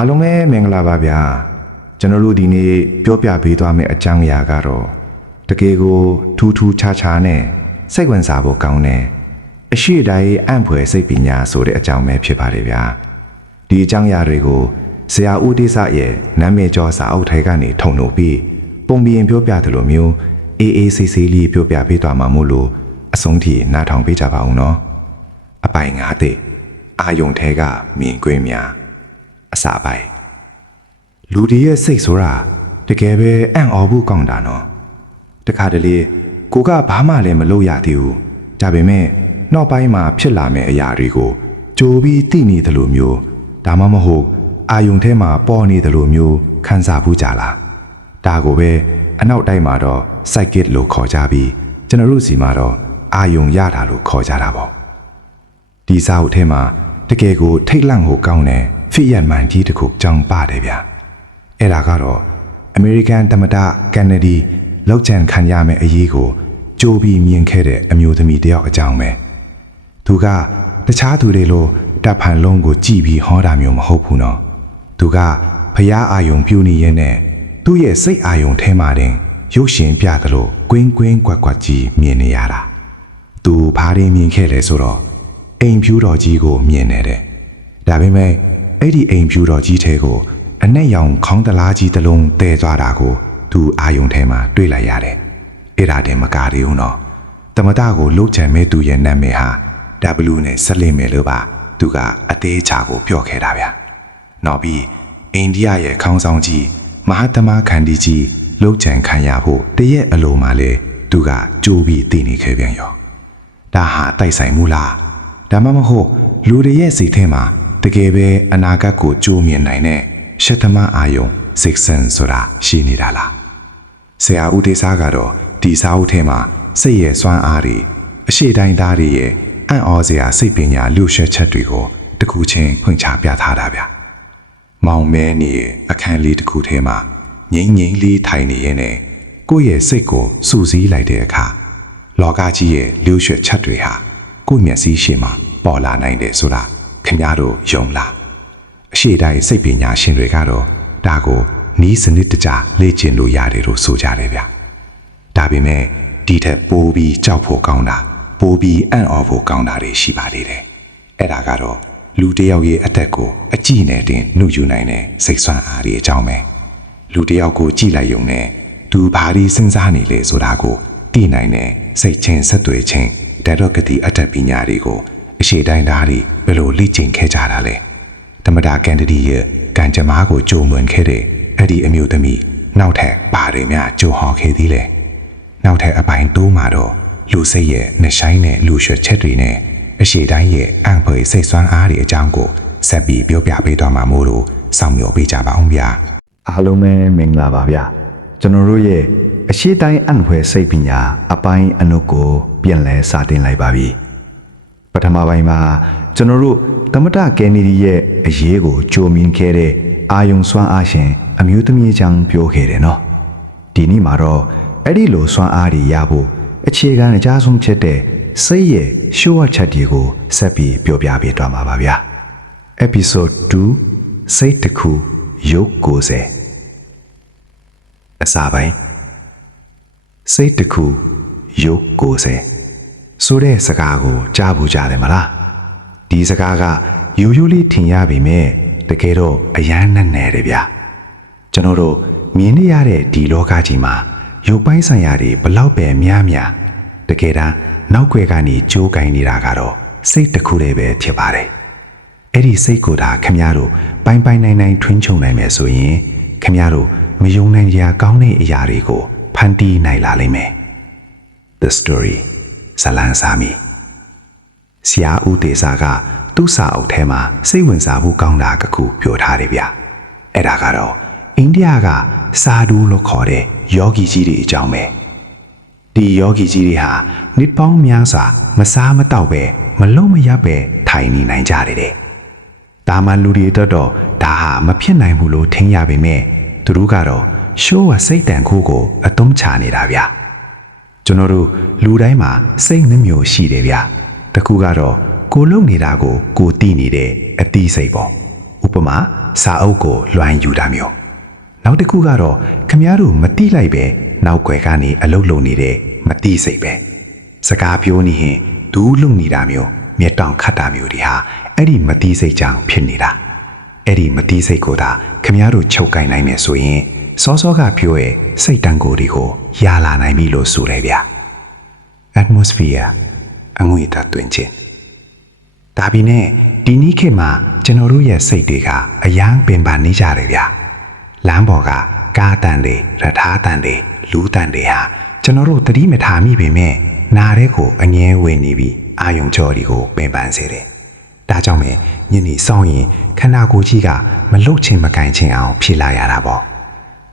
အားလုံးပဲမင်္ဂလာပါဗျာကျွန်တော်တို့ဒီနေ့ပြောပြပေးသွားမယ့်အကြောင်းအရာကတော့တကယ်ကိုထူးထူးခြားခြားနဲ့စိတ်ဝင်စားဖို့ကောင်းတဲ့အရှိတိုင်းအံ့ဖွယ်စိတ်ပညာဆိုတဲ့အကြောင်းပဲဖြစ်ပါတယ်ဗျာဒီအကြောင်းအရာတွေကိုဆရာဦးတိစရဲ့နာမည်ကျော်စာအုပ်ထဲကနေထုံနှုတ်ပြီးပုံပြင်ပြောပြသလိုမျိုးအေးအေးဆေးဆေးလေးပြောပြပေးသွားမှာမို့လို့အဆုံးထိနားထောင်ပေးကြပါဦးနော်အပိုင်ငါးတဲ့အာယုံထဲကမြင်ကွင်းများအစာပိုင်းလူတွေရဲ့စိတ်ဆိုတာတကယ်ပဲအံ့ဩဖို့ကောင်းတာနော်တခါတလေကိုကဘာမှလည်းမလုပ်ရသေးဘူးဒါပေမဲ့နောက်ပိုင်းမှာဖြစ်လာမယ့်အရာတွေကိုကြိုပြီးသိနေသလိုမျိုးဒါမှမဟုတ်အာယုံထဲမှာပေါ်နေသလိုမျိုးခံစားဖို့ကြလားဒါကိုပဲအနောက်တိုင်းမှာတော့ psychic လို့ခေါ်ကြပြီးကျွန်တော်တို့စီမှာတော့အာယုံရတာလို့ခေါ်ကြတာပေါ့ဒီစာအုပ်ထဲမှာတကယ်ကိုထိတ်လန့်ဖို့ကောင်းတဲ့ဖြစ်ရမှန်ကြီးတစ်ခုကြောင်းပါတယ်ဗျအဲ့ဒါကတော့အမေရိကန်သမ္မတကန်နဒီလောက်ချန်ခံရမယ့်အရေးကိုကြိုးပြီးမြင်ခဲ့တဲ့အမျိုးသမီးတယောက်အကြောင်းပဲသူကတခြားသူတွေလိုတပ်ဖန်လုံးကိုကြည်ပြီးဟောတာမျိုးမဟုတ်ဘူးနော်သူကဖျားအာယုံပြူနေရဲ့နဲ့သူ့ရဲ့စိတ်အာယုံထဲမှာတင်ရုပ်ရှင်ပြသလိုကွင်းကွင်းကွက်ကွက်ကြီးမြင်နေရတာသူဘာတွေမြင်ခဲ့လဲဆိုတော့အိမ်ဖြူတော်ကြီးကိုမြင်နေတယ်ဒါပေမဲ့အဲ့ဒီအိမ်ဖြူတော်ကြီးထဲကိုအနက်ရောင်ခေါင်းတလားကြီးတစ်လုံးတဲသွားတာကိုသူအာယုံထဲမှာတွေ့လိုက်ရတယ်အဲ့ဒါတည်းမကားသေးဘူးနော်တမတကိုလှုပ်ချင်မဲ့သူရဲ့နာမည်ဟာ W နဲ့ဆက်လိမ့်မယ်လို့ပါသူကအသေးချာကိုပြောခဲ့တာဗျနောက်ပြီးအိန္ဒိယရဲ့ခေါင်းဆောင်ကြီးမဟာသမခန္ဒီကြီးလှုပ်ချင်ခံရဖို့တရက်အလိုမှလေသူကကြိုးပြီးသိနေခဲ့ပြန်ရောဒါဟာတိုက်ဆိုင်မှုလားဒါမှမဟုတ်လူတွေရဲ့စိတ်ထဲမှာတကယ်ပဲအနာဂတ်ကိုကြိုးမြင်နိုင်တဲ့ရှက်သမားအာယုံ six sense ဆိုတာရှိနေတာလားဆရာဦးတေစာကတော့ဒီစာအုပ်ထဲမှာစိတ်ရဲ့စွမ်းအားတွေအရှိတိုင်းသားတွေရဲ့အံ့ဩစရာစိတ်ပညာလှုပ်ရှားချက်တွေကိုတစ်ခုချင်းဖွင့်ချပြထားတာဗျမောင်မဲနေရဲ့အခန်းလေးတစ်ခုထဲမှာငိမ့်ငိမ့်လေးထိုင်နေရင်နဲ့ကိုယ့်ရဲ့စိတ်ကိုစူးစီးလိုက်တဲ့အခါလောကကြီးရဲ့လှုပ်ရှားချက်တွေဟာကိုယ့်မျက်စိရှေ့မှာပေါ်လာနိုင်တယ်ဆိုတာခင်ဗျားတို့ယုံလားအရှိတိုင်းစိတ်ပညာရှင်တွေကတော့ဒါကိုနီးစနစ်တကျလေ့ကျင့်လို့ရတယ်လို့ဆိုကြတယ်ဗျဒါပေမဲ့ဒီထက်ပိုပြီးကြောက်ဖို့ကောင်းတာပိုပြီးအံ့ဩဖို့ကောင်းတာတွေရှိပါသေးတယ်အဲ့ဒါကတော့လူတစ်ယောက်ရဲ့အသက်ကိုအကြည့်နဲ့တင်နှုတ်ယူနိုင်တဲ့စိတ်ဆွမ်းအားတွေအကြောင်းပဲလူတစ်ယောက်ကိုကြည့်လိုက်ရုံနဲ့သူဘာတွေစဉ်းစားနေလဲဆိုတာကိုသိနိုင်တဲ့စိတ်ချင်းဆက်သွယ်ခြင်းဓာတ်တော်ကတိအတ္တပညာတွေကိုအရှိတိုင်းသားတွေဘယ်လိုလေ့ကျင့်ခဲ့ကြတာလဲသမ္မတကန်ဒဒီရဲ့ကံကြမ္မာကိုကြုံမွန်ခဲ့တဲ့အဲ့ဒီအမျိုးသမီးနောက်ထပ်ဘာတွေများကြုံဟောခဲ့သေးလဲနောက်ထပ်အပိုင်းတိုးမှာတော့လူစိတ်ရဲ့နှဆိုင်တဲ့လူရွှေချက်တွေနဲ့အရှိတိုင်းရဲ့အံ့ဖွယ်စိတ်ဆွမ်းအားတွေအကြောင်းကိုဆက်ပြီးပြောပြပေးသွားမှာမို့လို့စောင့်မျှော်ပေးကြပါအောင်ဗျာအားလုံးပဲမင်္ဂလာပါဗျာကျွန်တော်တို့ရဲ့အရှိတိုင်းအံ့ဖွယ်စိတ်ပညာအပိုင်းအနုကိုပြန်လဲစတင်လိုက်ပါပြီပထမပိုင်းမှာကျွန်တော်တို့သမ္မတကန်နီဒီရဲ့အရေးကိုကြိုမြင်ခဲ့တဲ့အာယုံစွမ်းအားရှင်အမျိုးသမီးချောင်းပြောခဲ့တယ်နော်ဒီနေ့မှာတော့အဲ့ဒီလိုစွမ်းအားတွေရဖို့အခြေခံအကြဆုံးဖြစ်တဲ့စိတ်ရဲ့ရှုဝတ်ချက်တွေကိုဆက်ပြီးပြောပြပေးသွားမှာပါဗျာ Episode 2စိတ်တစ်ခုရုပ်90အစာပိုင်းစိတ်တစ်ခုရုပ်90ဆိုတဲ့စကားကိုကြားဖို့ကြတယ်မလားဒီစကားကရိုးရိုးလေးထင်ရပေမဲ့တကယ်တော့အယမ်းနဲ့တယ်ဗျာကျွန်တော်တို့မြင်နေရတဲ့ဒီလောကကြီးမှာရုပ်ပိုင်းဆိုင်ရာတွေဘလောက်ပဲများများတကယ်တမ်းနောက်ွယ်ကနေကြိုးကင်နေတာကတော့စိတ်တစ်ခုတည်းပဲဖြစ်ပါတယ်အဲ့ဒီစိတ်ကိုဒါခင်ဗျားတို့ပိုင်ပိုင်နိုင်နိုင်ထွင်းချုံနိုင်မယ်ဆိုရင်ခင်ဗျားတို့မယုံနိုင်ကြကောင်းတဲ့အရာတွေကိုဖန်တီးနိုင်လာလိမ့်မယ် The story ဇလန်စာမီဆရာဦးတေစာကသူ့စာအုပ်ထဲမှာစိတ်ဝင်စားဖို့ကောင်းတာတစ်ခုပြောထားတယ်ဗျအဲ့ဒါကတော့အိန္ဒိယကစာဒူးလို့ခေါ်တဲ့ယောဂီကြီးတွေအကြောင်းပဲဒီယောဂီကြီးတွေဟာနှစ်ပေါင်းများစွာမစားမတောက်ပဲမလုံးမရပဲထိုင်နေနိုင်ကြတယ်တဲ့ဒါမှလူတွေတော့ဒါဟာမဖြစ်နိုင်ဘူးလို့ထင်ရပေမဲ့သူတို့ကတော့ရှိုးဝစိတ်တန်ခိုးကိုအသုံးချနေတာဗျကျွန်တော်တို့လူတိုင်းမှာစိတ်နှမျိုးရှိတယ်ဗျတခုကတော့ကိုလုံနေတာကိုကိုသိနေတဲ့အတိစိတ်ပေါ့ဥပမာ စာအုပ်ကိုလွှမ်းယူတာမျိုးနောက်တစ်ခုကတော့ခမည်းတော်မတိလိုက်ပဲနောက်ွယ်ကနေအလုတ်လုံနေတဲ့မတိစိတ်ပဲစကားပြောနေရင်ဒူးလုံနေတာမျိုးမျက်တောင်ခတ်တာမျိုးတွေဟာအဲ့ဒီမတိစိတ်ကြောင့်ဖြစ်နေတာအဲ့ဒီမတိစိတ်ကိုသာခမည်းတော်ချုပ်ကင်နိုင်မယ်ဆိုရင်စောစောကပြောရဲ့စိတ်တန်ကိုတွေကိုရလာနိုင်ပြီလို့ဆိုတယ်ဗျာ atmosphere အငွေတာတွင်ချင်းဒါပြီးနဲ့ဒီနေ့ခေတ်မှာကျွန်တော်တို့ရဲ့စိတ်တွေကအယမ်းပင်ပန်းနေကြတယ်ဗျာလမ်းပေါ်ကကားတန်တွေရထားတန်တွေလူတန်တွေဟာကျွန်တော်တို့သတိမထားမိပေမဲ့နားတဲ့ကိုအငဲဝင်နေပြီးအာယုံကြော်တွေကိုပင်ပန်းစေတယ်ဒါကြောင့်ပဲညနေဆောင်ရင်ခန္ဓာကိုယ်ကြီးကမလုတ်ချင်းမကင်ချင်းအောင်ဖြစ်လာရတာပေါ့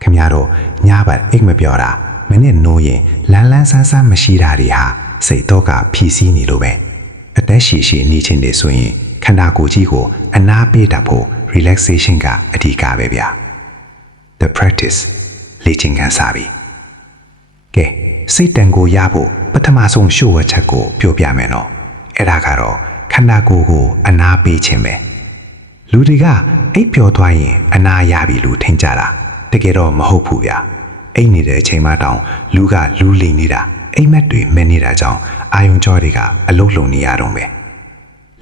ခင်ဗျားတို့ညဘက်အိတ်မပြောတာမနေ့နိုးရင်လန်းလန်းဆန်းဆန်းမရှိတာတွေဟာစိတ်တော့ကဖြီးစည်းနေလို့ပဲအသက်ရှည်ရှည်နေချင်းတွေဆိုရင်ခန္ဓာကိုယ်ကြီးကိုအနားပေးတတ်ဖို့ relaxation ကအဓိကပဲဗျာ the practice လေ့ကျင့်ခန်းစာပြီကဲစိတ်တန်ကိုရဖို့ပထမဆုံးရှုဝတ်ချက်ကိုပြောပြမယ်နော်အဲ့ဒါကတော့ခန္ဓာကိုယ်ကိုအနားပေးခြင်းပဲလူတွေကအိပ်ပျော်သွားရင်အနားရပြီလို့ထင်ကြတာတကယ်တော့မဟုတ်ဘူးဗျာအိပ်နေတဲ့အချိန်မှတောင်လူကလူလိမ်နေတာအိမ်မက်တွေမက်နေတာကြောင့်အာယုံကြောတွေကအလုတ်လုံနေရတော့ပဲ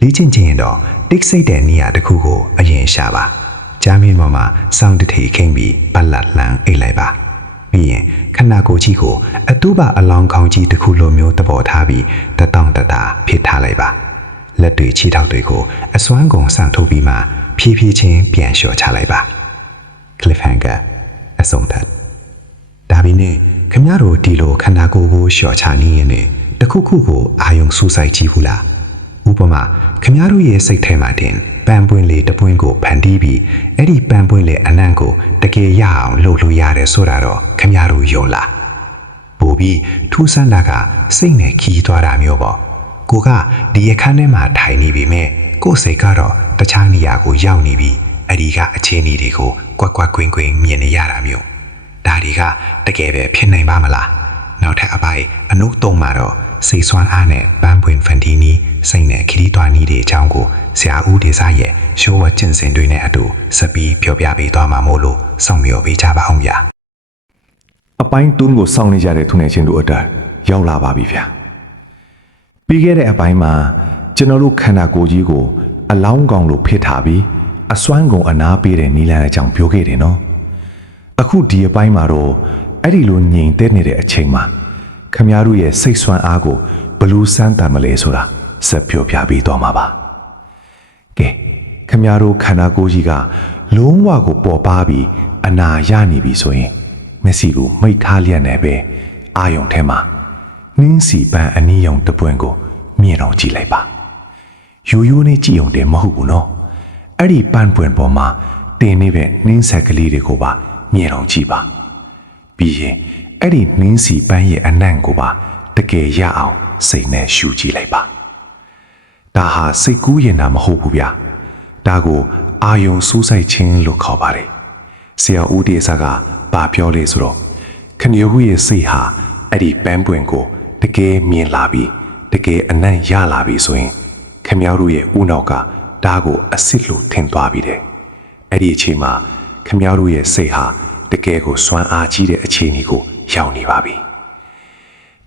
လေ့ကျင့်ခြင်းရင်တော့တိတ်ဆိတ်တဲ့နေရာတစ်ခုကိုအရင်ရှာပါဂျာမင်းပေါ်မှာစောင်းတထေခိမ့်ပြီးပတ်လက်လန်းအိတ်လိုက်ပါပြီးရင်ခန္ဓာကိုယ်ကြီးကိုအတူပါအလောင်းခေါင်းကြီးတစ်ခုလိုမျိုးသဘောထားပြီးတတောင့်တတာဖြစ်ထားလိုက်ပါလက်တွေခြေထောက်တွေကိုအစွမ်းကုန်ဆန့်ထုတ်ပြီးမှဖြည်းဖြည်းချင်းပြန်လျှော့ချလိုက်ပါ cliffhanger အဆုံးသတ်ဒါပြီးနဲ့ခမရတို့ဒီလိုခန္ဓာကိုယ်ကိုလျှော့ချနေရင်တခုခုကိုအာယုံစူးစိုက်ကြည့်ဘူးလားဥပမာခမရတို့ရဲ့စိတ်ထဲမှာတင်ပန်းပွင့်လေးတစ်ပွင့်ကိုဖန်တီးပြီးအဲ့ဒီပန်းပွင့်လေးအနံ့ကိုတကယ်ရအောင်လုပ်လို့ရတယ်ဆိုတာတော့ခမရတို့ယုံလားပို့ပြီးထူးဆန်းတာကစိတ်နဲ့ခီးသွားတာမျိုးပေါ့ကိုကဒီအခန်းထဲမှာထိုင်နေပြီမဲ့ကိုယ်စိတ်ကတော့တခြားနေရာကိုရောက်နေပြီးအဲ့ဒီကအခြေအနေတွေကိုကွက်ကွက်ကွင်းကွင်းမြင်နေရတာမျိုးဒါတွေကတကယ်ပဲဖြစ်နိုင်ပါမလားနောက်ထပ်အပိုင်းအနုသုံးမှာတော့စိတ်ဆွမ်းအားနဲ့ပန်းပွင့်ဖန်တီးနီးစိတ်နဲ့ခရီးသွားနီးတွေအကြောင်းကိုဆရာဦးဒေစာရဲ့ရှိုးဝကျင့်စဉ်တွေနဲ့အတူဆက်ပြီးပြောပြပေးသွားမှာမို့လို့စောင့်မျှော်ပေးကြပါအောင်ဗျာအပိုင်း3ကိုစောင့်နေကြတဲ့သူငယ်ချင်းတို့အတွက်ရောက်လာပါပြီဗျာပြီးခဲ့တဲ့အပိုင်းမှာကျွန်တော်တို့ခန္ဓာကိုယ်ကြီးကိုအလောင်းကောင်လိုဖိထားပြီးအစွမ်းကုန်အနားပေးတဲ့နီလန်အကြောင်းပြောခဲ့တယ်နော်အခုဒီအပိုင်းမှာတော့အဲ့ဒီလိုငြိမ်သက်နေတဲ့အချိန်မှာခမည်းတော်ရဲ့စိတ်ဆွမ်းအားကိုဘလူးစမ်းတမ်းမလဲဆိုတာဆက်ပြောပြပေးသွားမှာပါကဲခမည်းတော်ခန္ဓာကိုယ်ကြီးကလုံးဝကိုပေါ်ပါပြီးအနာရနေပြီဆိုရင်မျက်စိကိုမိတ်ထားလျက်နဲ့ပဲအာယုံထဲမှာနှင်းစီပန်းအနီးရောင်တပွင့်ကိုမြင်အောင်ကြည့်လိုက်ပါရိုးရိုးနဲ့ကြည့်အောင်တည်းမဟုတ်ဘူးနော်အဲ့ဒီပန်းပွင့်ပေါ်မှာတင်နေပဲနှင်းဆက်ကလေးတွေကိုပါမြင်အောင်ကြည့်ပါပြီးရင်အဲ့ဒီနှင်းစီပန်းရဲ့အနံ့ကိုပါတကယ်ရအောင်စိတ်နဲ့ရှုကြည့်လိုက်ပါဒါဟာစိတ်ကူးရင်တာမဟုတ်ဘူးဗျာဒါကိုအာယုံစူးစိုက်ခြင်းလို့ခေါ်ပါတယ်ဆရာဦးတေစာကဘာပြောလဲဆိုတော့ခဏယခုရဲ့စိတ်ဟာအဲ့ဒီပန်းပွင့်ကိုတကယ်မြင်လာပြီးတကယ်အနံ့ရလာပြီးဆိုရင်ခမည်းတော်ရဲ့ဦးနောက်ကဒါကိုအစ်စ်လို့ထင်သွားပြီးတယ်အဲ့ဒီအချိန်မှာခမည်းတော်ရဲ့စိတ်ဟာတကယ်ကိုစွမ်းအားကြီးတဲ့အခြေအနေကိုရောက်နေပါပြီ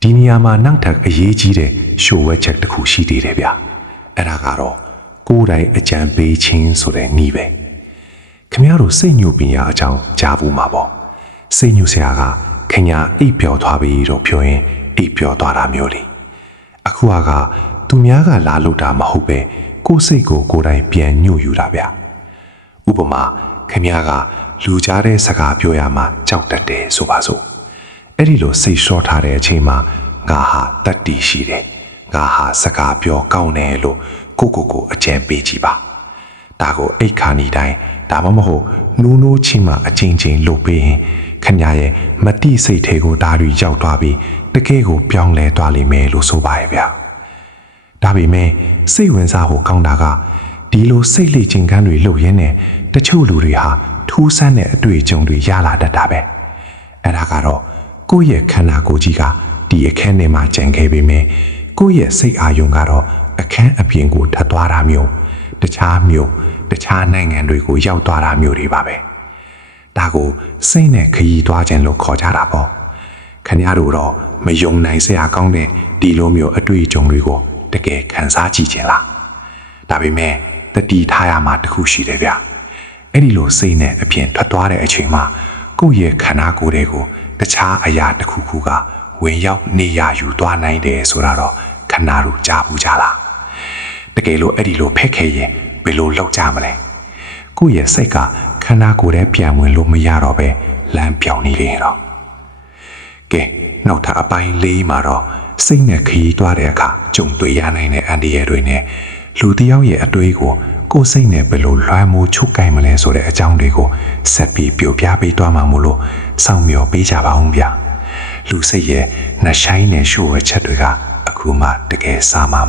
ဒီနေရာမှာနောက်ထပ်အရေးကြီးတဲ့ရှိုးဝဲချက်တစ်ခုရှိသေးတယ်ဗျအဲ့ဒါကတော့ကိုယ်တိုင်အကြံပေးခြင်းဆိုတဲ့နည်းပဲခမည်းတော်စိတ်ညှို့ပင်ရအကြောင်းကြားဘူးမှာပေါ့စိတ်ညှို့ဆရာကခင်ညာအိပ်ပျော်သွားပြီတော့ပြောရင်အိပ်ပျော်သွားတာမျိုးလေအခုကသူများကလာလို့တာမဟုတ်ပဲကိုယ်စိတ်ကိုကိုယ်တိုင်ပြန်ညှို့ယူတာဗျဥပမာခင်ဗျားကလူကြားတဲ့စကားပြောရမှာကြောက်တတ်တယ်ဆိုပါစို့အဲ့ဒီလိုစိတ်လျှော့ထားတဲ့အချိန်မှာငါဟာတတ်တည်ရှိတယ်ငါဟာစကားပြောကောင်းတယ်လို့ကိုအကြံပေးကြည့်ပါဒါကိုအိတ်ခါနီတိုင်းဒါမှမဟုတ်နိုးချင်းမှအချင်းချင်းလုပ်ပေးရင်ခင်ဗျားရဲ့မတိစိတ်ထဲကိုဒါတွေရောက်သွားပြီးတကယ်ကိုပြောင်းလဲသွားလိမ့်မယ်လို့ဆိုပါရဲ့ဗျာဒါပေမဲ့စိတ်ဝင်စားဖို့ကောင်းတာကဒီလိုစိတ်လေ့ကျင့်ခန်းတွေလုပ်ရင်းနဲ့တချို့လူတွေဟာထူးဆန်းတဲ့အတွေ့အကြုံတွေရလာတတ်တာပဲအဲ့ဒါကတော့ကိုယ့်ရဲ့ခန္ဓာကိုယ်ကြီးကဒီအခန်းထဲမှာကြံခဲ့ပေမဲ့ကိုယ့်ရဲ့စိတ်အာရုံကတော့အခန်းအပြင်ကိုထပ်သွားတာမျိုးတခြားမျိုး တခြားနိုင်ငံတွေကိုရောက်သွားတာမျိုးတွေပါပဲဒါကိုစိတ်နဲ့ခရီးသွားခြင်းလို့ခေါ်ကြတာပေါ့ခင်ဗျားတို့တော့မယုံနိုင်စရာကောင်းတဲ့ဒီလိုမျိုးအတွေ့အကြုံတွေကိုတကယ်ခံစားကြည့်ခြင်းလားဒါပေမဲ့တတိထားရမှာတခုရှိတယ်ဗျအဲ့ဒီလိုစိတ်နဲ့အပြင်ထွက်သွားတဲ့အချိန်မှာကိုယ့်ရဲ့ခန္ဓာကိုယ်တွေကိုတခြားအရာတစ်ခုခုကဝင်ရောက်နေရယူသွားနိုင်တယ်ဆိုတာတော့ခန္ဓာတို့ကြားဘူးကြလားတကယ်လို့အဲ့ဒီလိုဖက်ခဲရင်ဘယ်လိုလုပ်ကြမလဲကိုယ့်ရဲ့စိတ်ကခန္ဓာကိုယ်ထဲပြန်ဝင်လို့မရတော့ပဲလမ်းပြောင်းနေရင်တော့ကဲနောက်ထပ်အပိုင်း၄မှာတော့စိတ်နဲ့ခရီးသွားတဲ့အခါကြုံတွေ့ရနိုင်တဲ့အန္တရာယ်တွေနဲ့လူတစ်ယောက်ရဲ့အတွေးကိုကိုယ်စိတ်နဲ့ဘယ်လိုလွှမ်းမိုးချုပ်ကိုင်မလဲဆိုတဲ့အကြောင်းတွေကိုဆက်ပြီးပြောပြပေးသွားမှာမို့လို့စောင့်မျှော်ပေးကြပါဦးဗျာလူစိတ်ရဲ့နှဆိုင်နဲ့ရှို့ဝဲချက်တွေကအခုမှတကယ်စားမှာ